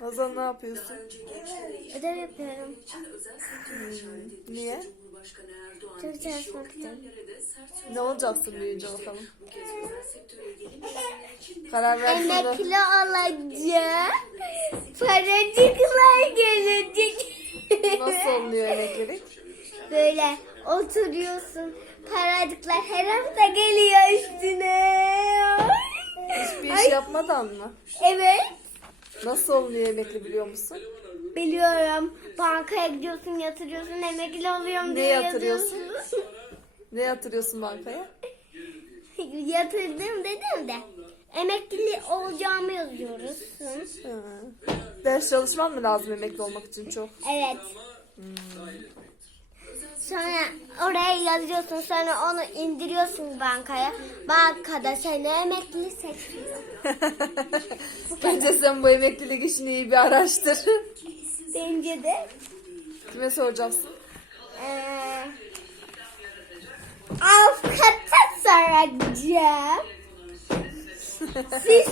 Hazal ne yapıyorsun? Ödev yapıyorum. Niye? Çok çalışmak için. Ne olacaksın büyüyünce bakalım? Karar ver şunu. Emekli olacak. Paracıklar gelecek. Nasıl oluyor emeklilik? Böyle oturuyorsun. Paracıklar her hafta geliyor üstüne. Hiçbir iş yapmadan mı? Evet. Nasıl oluyor emekli biliyor musun? Biliyorum. Bankaya gidiyorsun, yatırıyorsun, emekli oluyorum Ne diye yatırıyorsun? yazıyorsun. Ne yatırıyorsun bankaya? Yatırdım dedim de. Emekli olacağımı yazıyoruz. Hı. Ders çalışman mı lazım emekli olmak için çok? Evet. Oraya yazıyorsun sonra onu indiriyorsun bankaya. Bankada seni emekli seçiyor. Bence sen bu emeklilik işini iyi bir araştır. Bence de Kime soracaksın? eee avukata soracağım. Siz